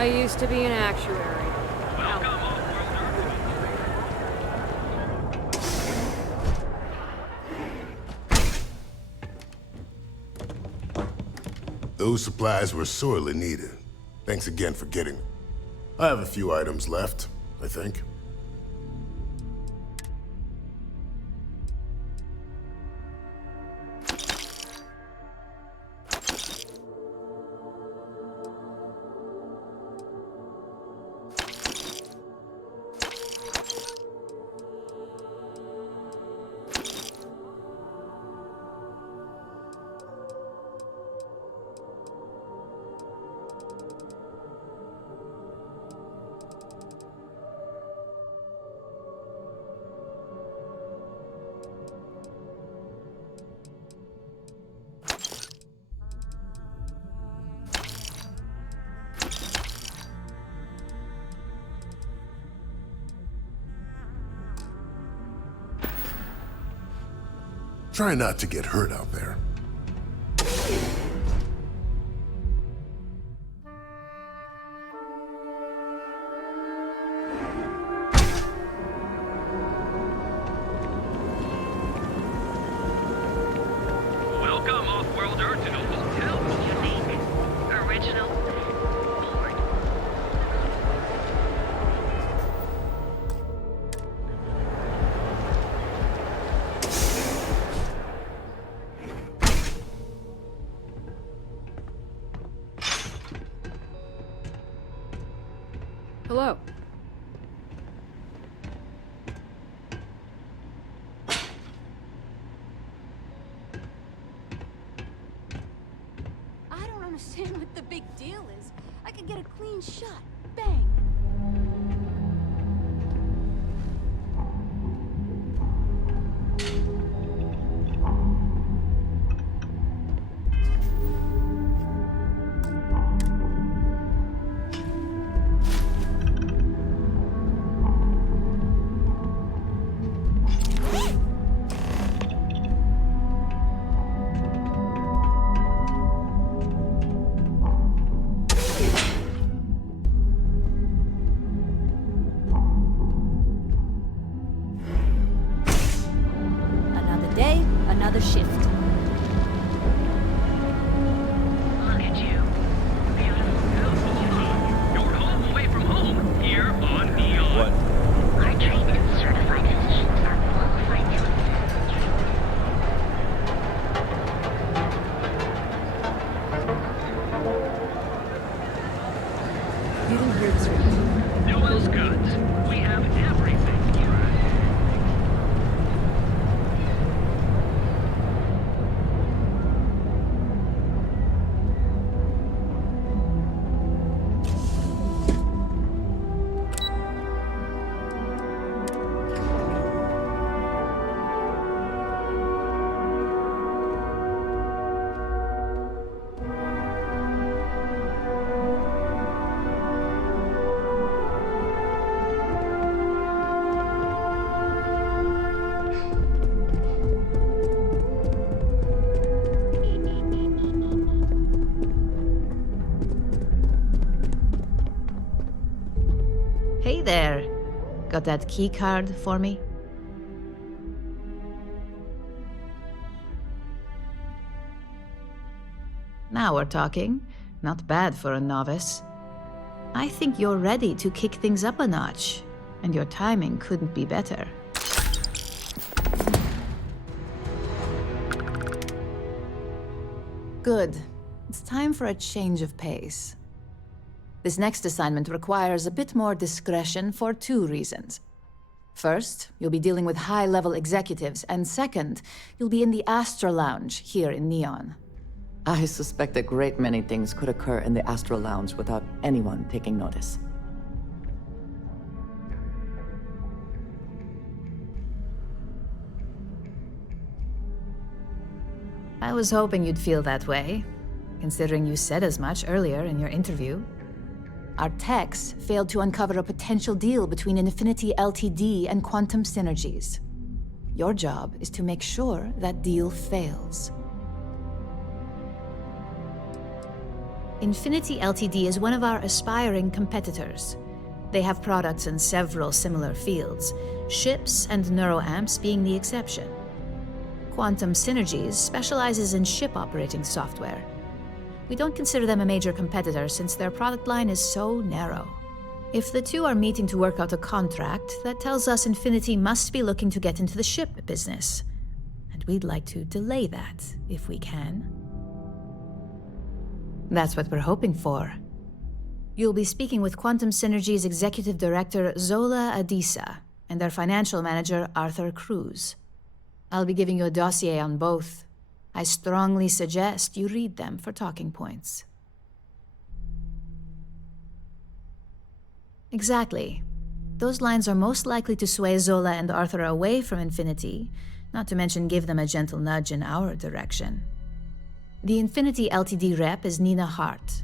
I used to be an actuary. Those supplies were sorely needed. Thanks again for getting them. I have a few items left, I think. Try not to get hurt out there. Welcome, off-worlder, to the hotel. Unique. Original. Bored. Hello. I don't understand what the big deal is. I could get a clean shot. Bang. Another day, another shift. Look at you. Beautiful. Unique. You're home away from home, here on Neon. What? Our trained and certified physicians are qualified to You didn't hear this right. Newell's Goods. We have everything here. Hey there. Got that key card for me? Now we're talking. Not bad for a novice. I think you're ready to kick things up a notch, and your timing couldn't be better. Good. It's time for a change of pace. This next assignment requires a bit more discretion for two reasons. First, you'll be dealing with high-level executives, and second, you'll be in the Astra Lounge here in Neon. I suspect a great many things could occur in the Astral Lounge without anyone taking notice. I was hoping you'd feel that way, considering you said as much earlier in your interview. Our techs failed to uncover a potential deal between Infinity Ltd. And Quantum Synergies. Your job is to make sure that deal fails. Infinity Ltd is one of our aspiring competitors. They have products in several similar fields, ships and neuroamps being the exception. Quantum Synergies specializes in ship operating software. We don't consider them a major competitor since their product line is so narrow. If the two are meeting to work out a contract, that tells us Infinity must be looking to get into the ship business. And we'd like to delay that, if we can. That's what we're hoping for. You'll be speaking with Quantum Synergy's Executive Director Zola Adisa and their Financial Manager Arthur Cruz. I'll be giving you a dossier on both. I strongly suggest you read them for talking points. Exactly. Those lines are most likely to sway Zola and Arthur away from Infinity, not to mention give them a gentle nudge in our direction. The Infinity Ltd rep is Nina Hart.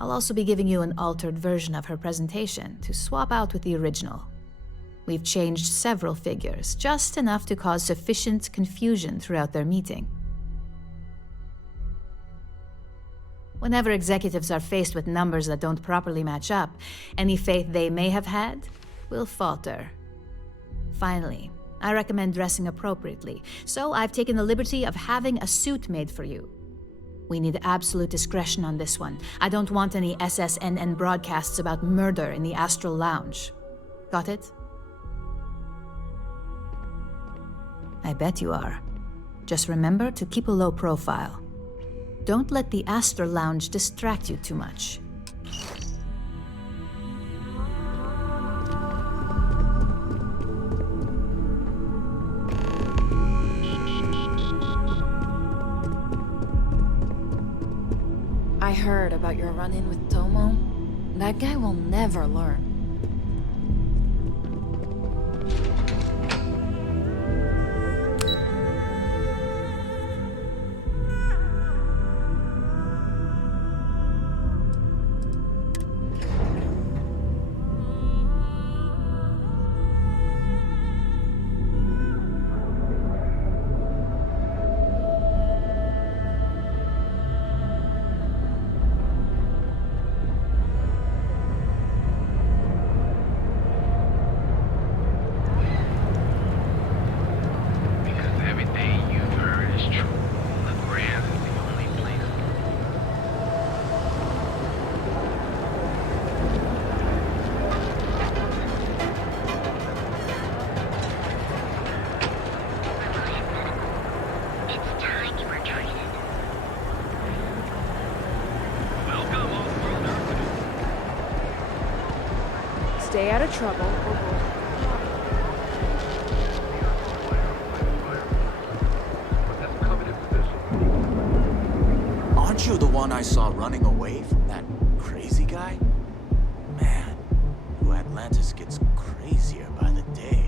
I'll also be giving you an altered version of her presentation to swap out with the original. We've changed several figures, just enough to cause sufficient confusion throughout their meeting. Whenever executives are faced with numbers that don't properly match up, any faith they may have had will falter. Finally, I recommend dressing appropriately, so I've taken the liberty of having a suit made for you. We need absolute discretion on this one. I don't want any SSNN broadcasts about murder in the Astral Lounge. Got it? I bet you are. Just remember to keep a low profile. Don't let the Astral Lounge distract you too much. I heard about your run-in with Tomo. That guy will never learn. Because everything you've heard is true. The Grand is the only place. It's time you were treated. Welcome, off-world Earth. Stay out of trouble or we'll... Aren't you the one I saw running away from that crazy guy? Man, New Atlantis gets crazier by the day.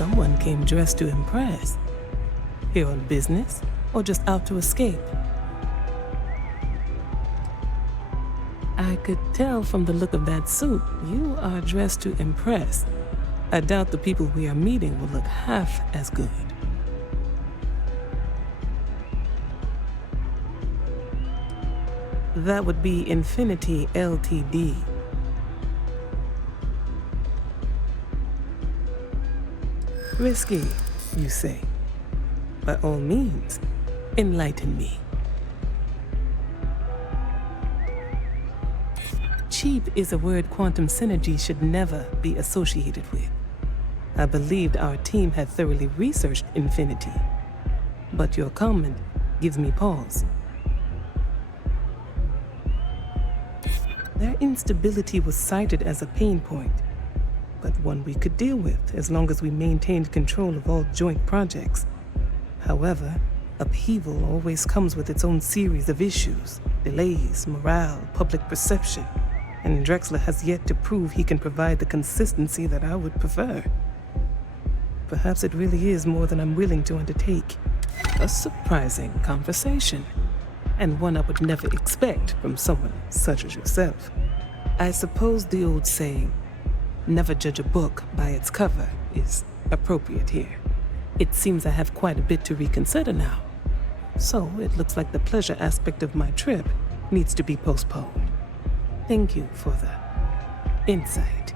Someone came dressed to impress. Here on business, or just out to escape? I could tell from the look of that suit, you are dressed to impress. I doubt the people we are meeting will look half as good. That would be Infinity Ltd. Risky, you say? By all means, enlighten me. Cheap is a word quantum synergy should never be associated with. I believed our team had thoroughly researched Infinity, but your comment gives me pause. Their instability was cited as a pain point, but one we could deal with as long as we maintained control of all joint projects. However, upheaval always comes with its own series of issues, delays, morale, public perception, and Drexler has yet to prove he can provide the consistency that I would prefer. Perhaps it really is more than I'm willing to undertake. A surprising conversation, and one I would never expect from someone such as yourself. I suppose the old saying, "Never judge a book by its cover," is appropriate here. It seems I have quite a bit to reconsider now. So it looks like the pleasure aspect of my trip needs to be postponed. Thank you for the insight.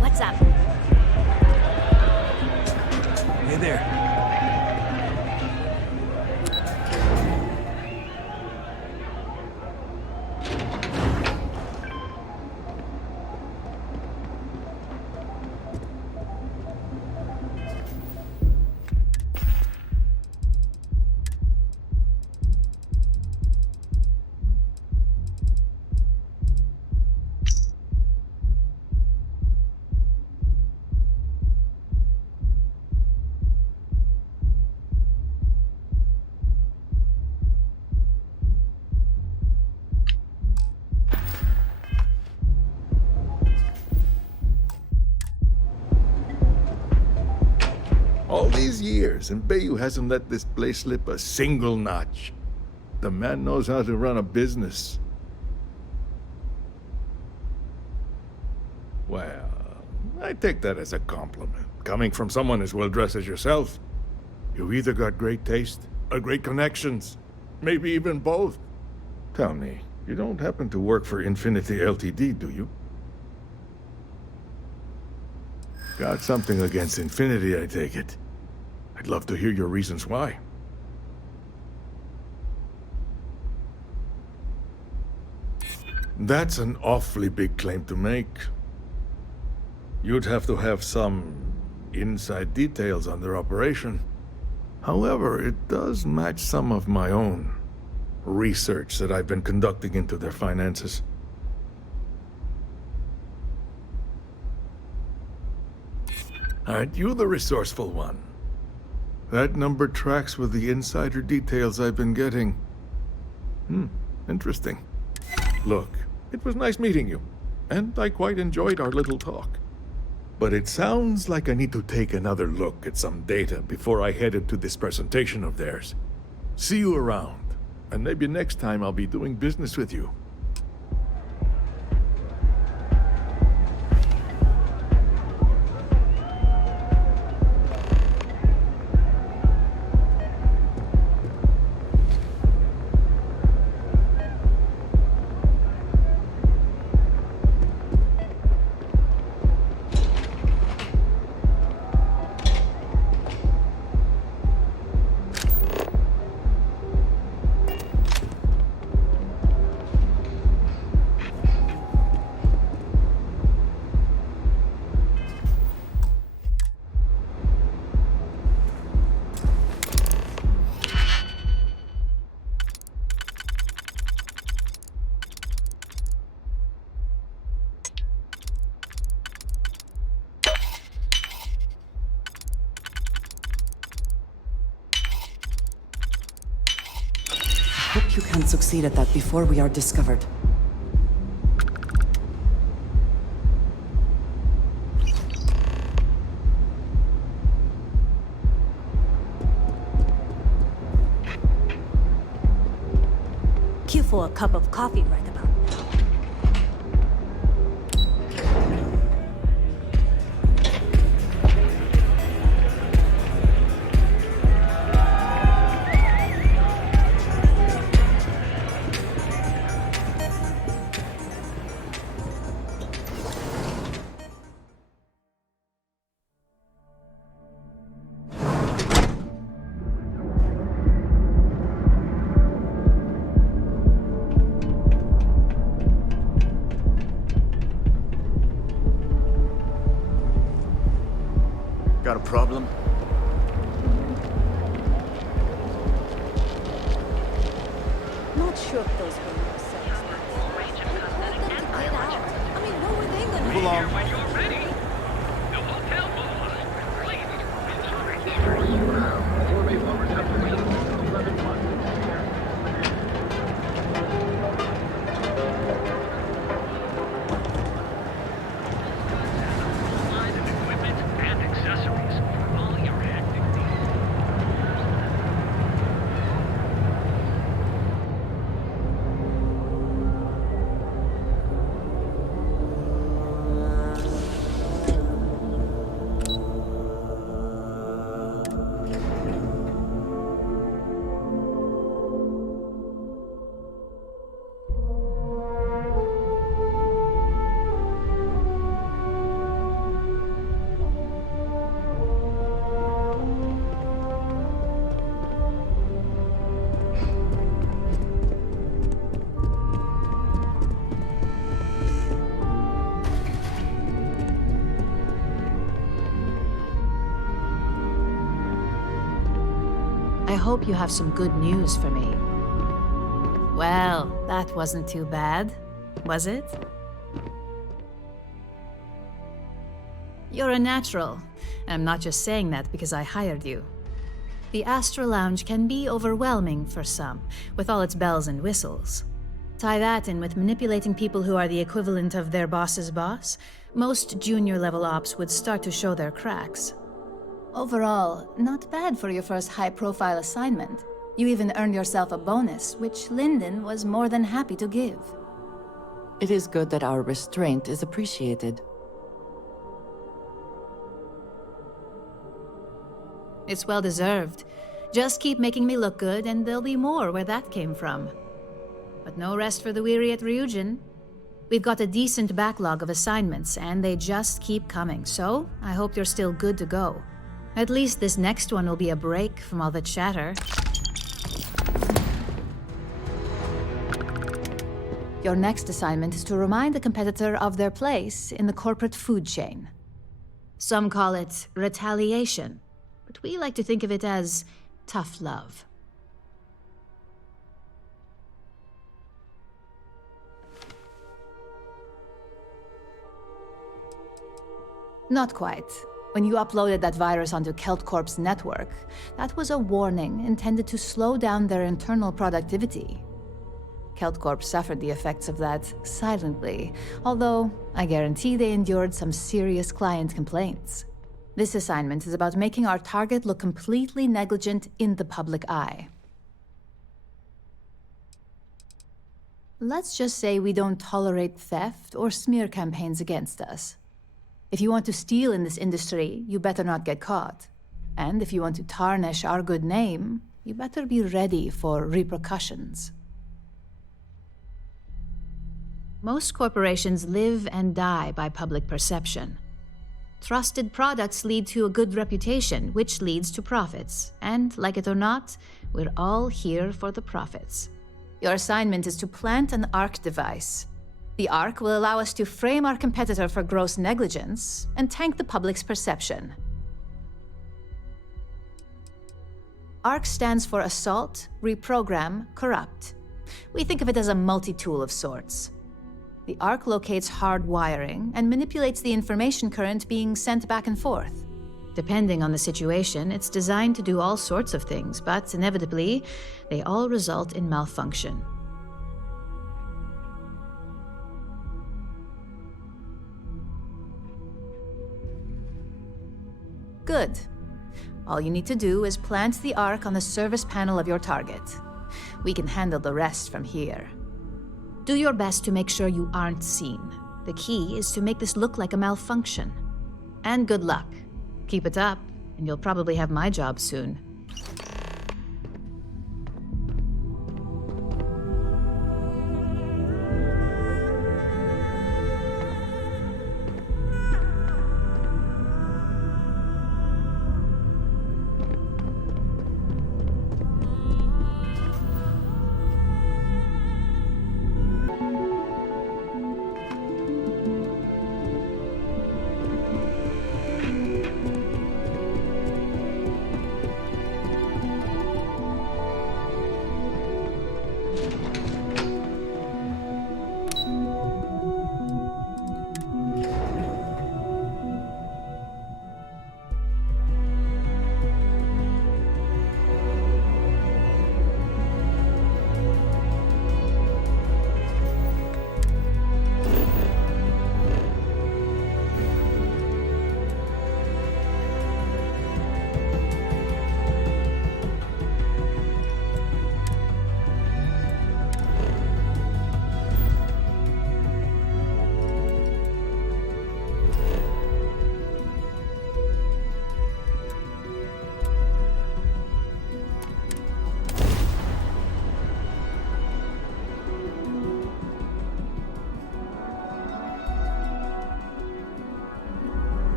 What's up? Hey there. All these years, and Bayou hasn't let this place slip a single notch. The man knows how to run a business. Well, I take that as a compliment, coming from someone as well-dressed as yourself. You either got great taste or great connections, maybe even both. Tell me, you don't happen to work for Infinity Ltd, do you? Got something against Infinity, I take it. I'd love to hear your reasons why. That's an awfully big claim to make. You'd have to have some inside details on their operation. However, it does match some of my own research that I've been conducting into their finances. Aren't you the resourceful one? That number tracks with the insider details I've been getting. Interesting. Look, it was nice meeting you, and I quite enjoyed our little talk. But it sounds like I need to take another look at some data before I head into this presentation of theirs. See you around, and maybe next time I'll be doing business with you. Hope you can succeed at that before we are discovered. for a cup of coffee right about now. Got a problem? Not sure if those were your sex. Who told them to get out? I mean, what were they gonna Move do? along. When you're ready, the hotel boulevard. Please, Formate one reception 11-1. Line of equipment and accessories for all your active needs. I hope you have some good news for me. Well, that wasn't too bad, was it? You're a natural, and I'm not just saying that because I hired you. The Astra Lounge can be overwhelming for some, with all its bells and whistles. Tie that in with manipulating people who are the equivalent of their boss's boss, most junior-level ops would start to show their cracks. Overall, not bad for your first high-profile assignment. You even earned yourself a bonus, which Lyndon was more than happy to give. It is good that our restraint is appreciated. It's well-deserved. Just keep making me look good, and there'll be more where that came from. But no rest for the weary at Ryujin. We've got a decent backlog of assignments, and they just keep coming, so I hope you're still good to go. At least this next one will be a break from all the chatter. Your next assignment is to remind the competitor of their place in the corporate food chain. Some call it retaliation, but we like to think of it as tough love. Not quite. When you uploaded that virus onto KeltCorp's network, that was a warning intended to slow down their internal productivity. KeltCorp suffered the effects of that silently, although I guarantee they endured some serious client complaints. This assignment is about making our target look completely negligent in the public eye. Let's just say we don't tolerate theft or smear campaigns against us. If you want to steal in this industry, you better not get caught. And if you want to tarnish our good name, you better be ready for repercussions. Most corporations live and die by public perception. Trusted products lead to a good reputation, which leads to profits. And, like it or not, we're all here for the profits. Your assignment is to plant an ARC device. The ARC will allow us to frame our competitor for gross negligence and tank the public's perception. ARC stands for Assault, Reprogram, Corrupt. We think of it as a multi-tool of sorts. The ARC locates hard wiring and manipulates the information current being sent back and forth. Depending on the situation, it's designed to do all sorts of things, but inevitably, they all result in malfunction. Good. All you need to do is plant the ARC on the service panel of your target. We can handle the rest from here. Do your best to make sure you aren't seen. The key is to make this look like a malfunction. And good luck. Keep it up, and you'll probably have my job soon.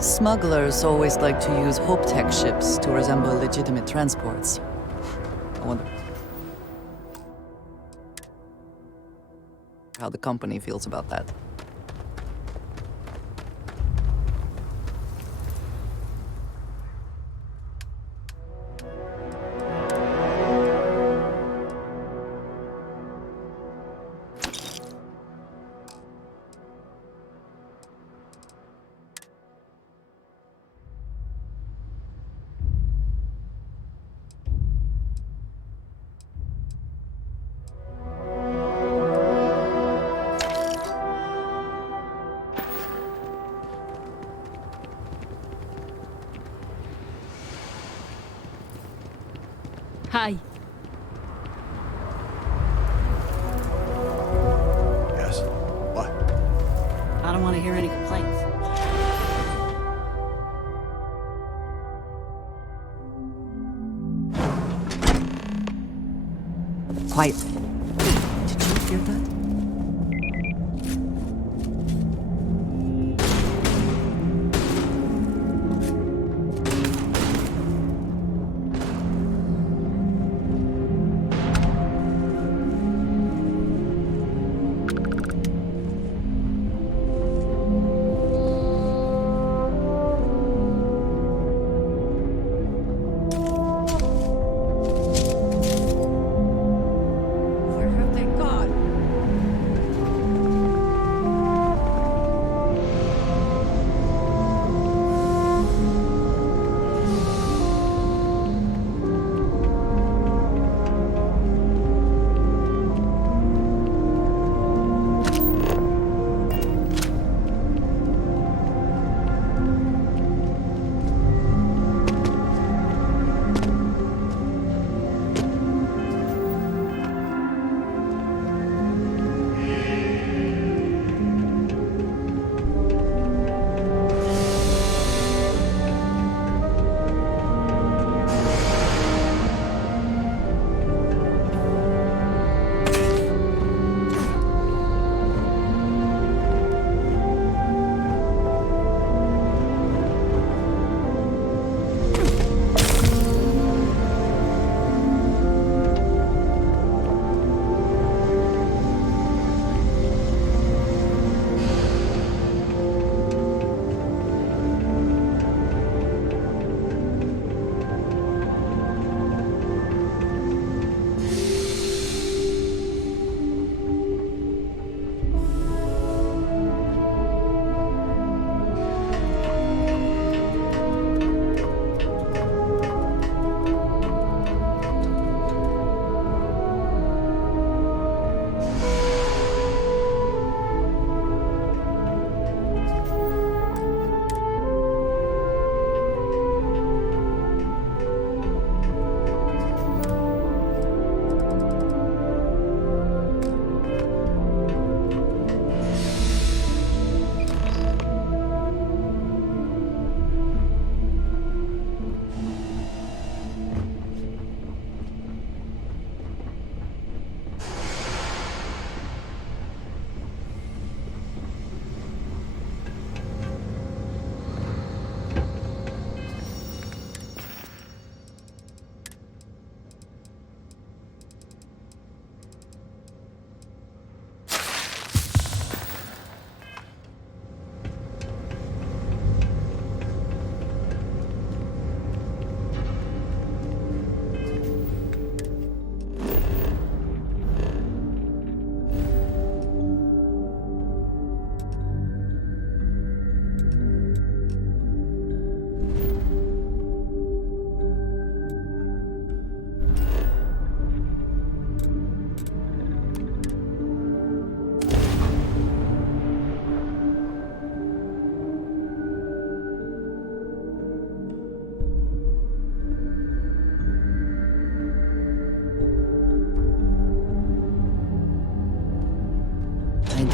Smugglers always like to use Hope Tech ships to resemble legitimate transports. I wonder how the company feels about that. Hi. Yes? What? I don't want to hear any complaints. Quiet. Did you hear that? Where have they gone?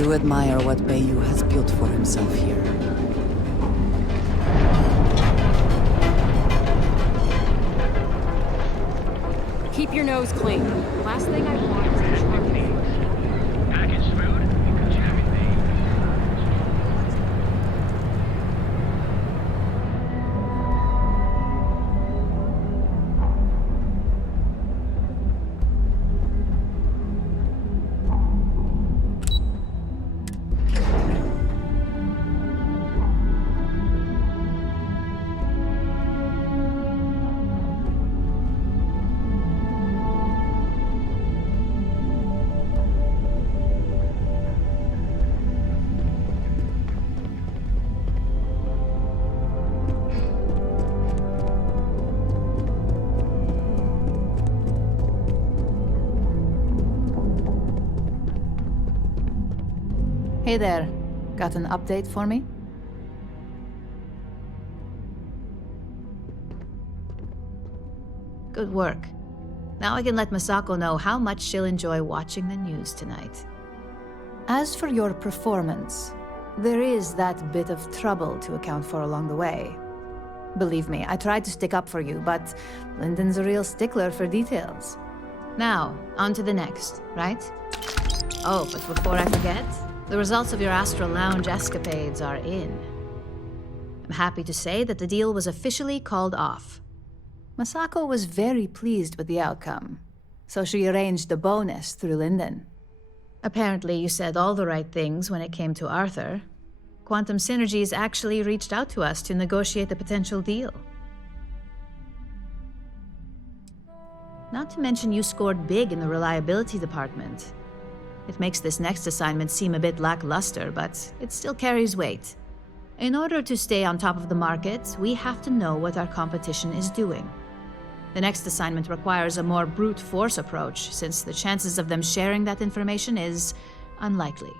do admire what Bayou has built for himself here. Keep your nose clean. Last thing I want is to trip me. Packaged food? Jimmy B. Hey there. Got an update for me? Good work. Now I can let Masako know how much she'll enjoy watching the news tonight. As for your performance, there is that bit of trouble to account for along the way. Believe me, I tried to stick up for you, but Lyndon's a real stickler for details. Now, on to the next, right? Oh, but before I forget, the results of your Astral Lounge escapades are in. I'm happy to say that the deal was officially called off. Masako was very pleased with the outcome, so she arranged the bonus through Lyndon. Apparently, you said all the right things when it came to Arthur. Quantum Synergies actually reached out to us to negotiate the potential deal. Not to mention you scored big in the reliability department. It makes this next assignment seem a bit lackluster, but it still carries weight. In order to stay on top of the market, we have to know what our competition is doing. The next assignment requires a more brute force approach, since the chances of them sharing that information is unlikely.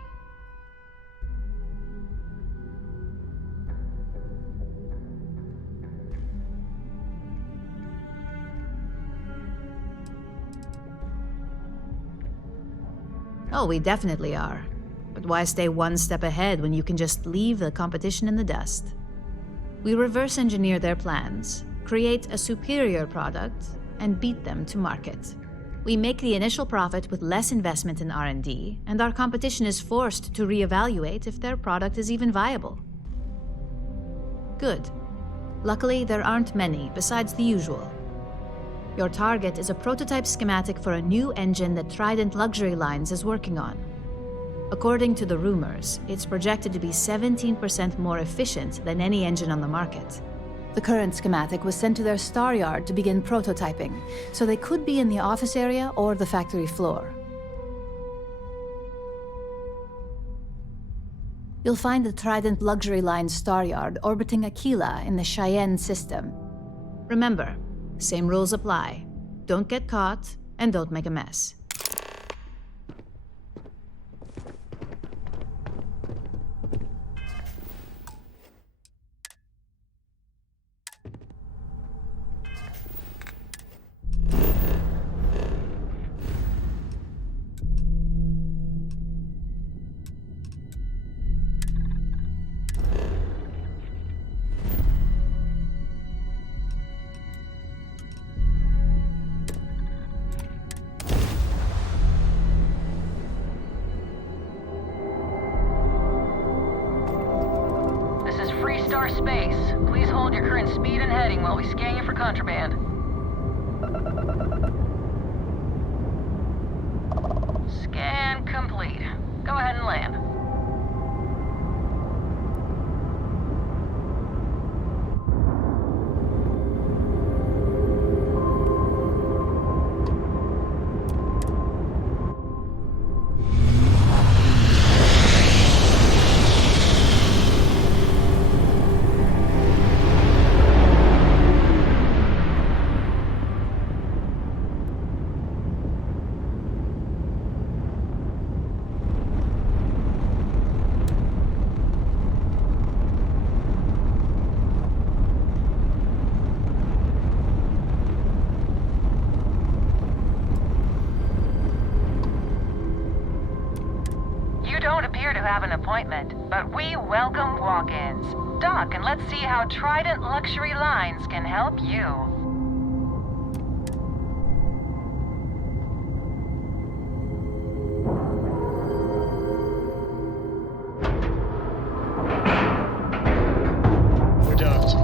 Oh, we definitely are. But why stay one step ahead when you can just leave the competition in the dust? We reverse engineer their plans, create a superior product, and beat them to market. We make the initial profit with less investment in R&D, and our competition is forced to reevaluate if their product is even viable. Good. Luckily, there aren't many besides the usual. Your target is a prototype schematic for a new engine that Trident Luxury Lines is working on. According to the rumors, it's projected to be 17% more efficient than any engine on the market. The current schematic was sent to their star yard to begin prototyping, so they could be in the office area or the factory floor. You'll find the Trident Luxury Line star yard orbiting Aquila in the Cheyenne system. Remember, same rules apply. Don't get caught, and don't make a mess. Space. Please hold your current speed and heading while we scan you for contraband. Scan complete. Go ahead and land. appointment, but we welcome walk-ins. Dock and let's see how Trident Luxury Lines can help you. We're docked.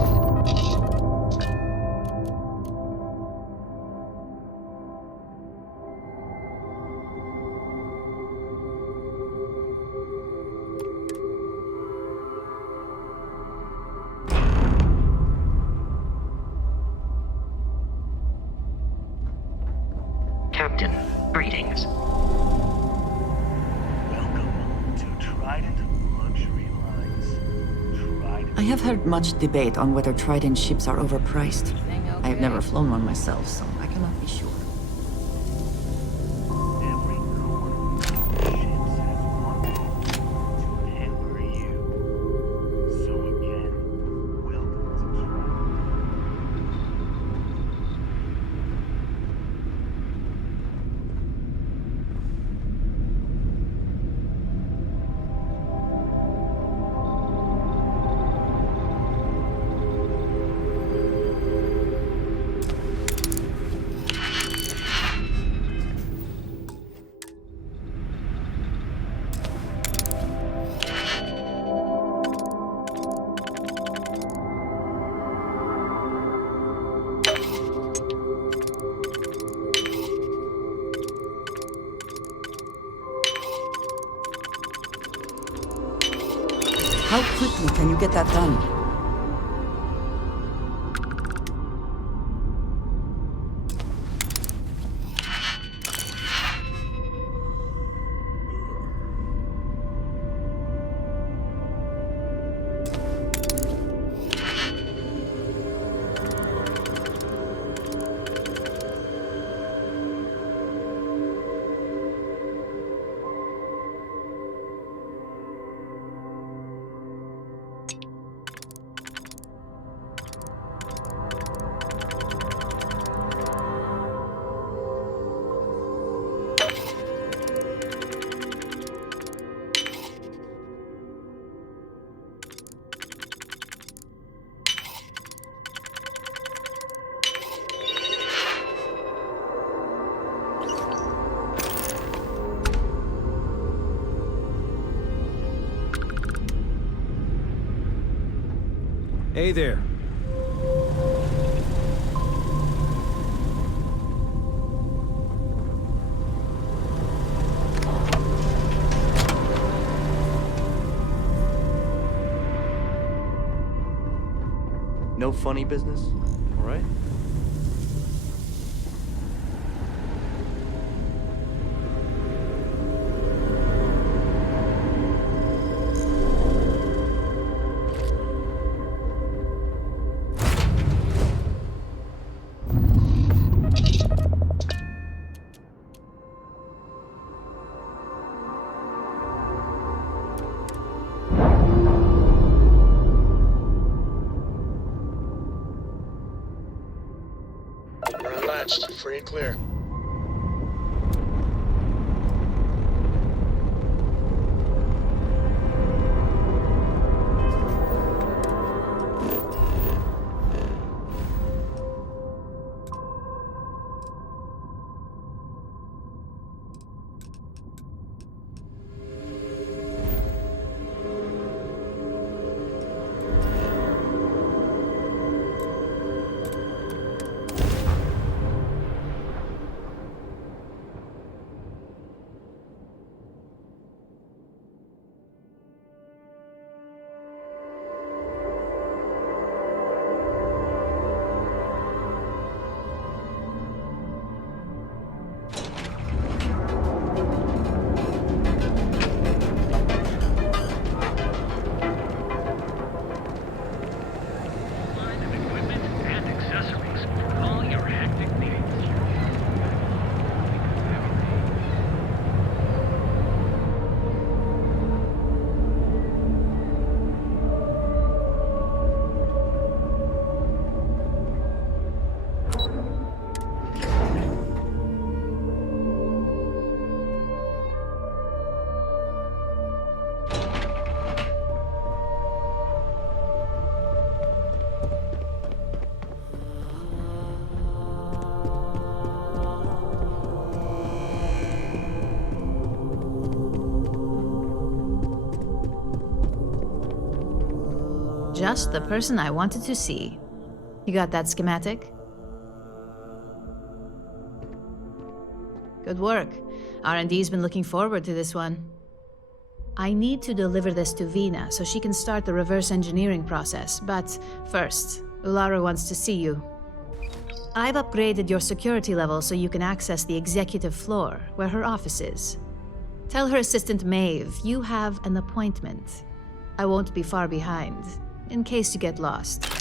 Captain, greetings. Welcome to Trident Luxury Lines. Trident. I have heard much debate on whether Trident ships are overpriced. I have never flown one myself, so I cannot be sure. Every corner of our ships has one goal: to hamper you. So again, welcome to Trident. How quickly can you get that done? Hey there. No funny business, all right? We're unlatched. Free and clear. Just the person I wanted to see. You got that schematic? Good work. R&D's been looking forward to this one. I need to deliver this to Vina so she can start the reverse engineering process, but first, Ulara wants to see you. I've upgraded your security level so you can access the executive floor, where her office is. Tell her assistant Maeve you have an appointment. I won't be far behind, in case you get lost.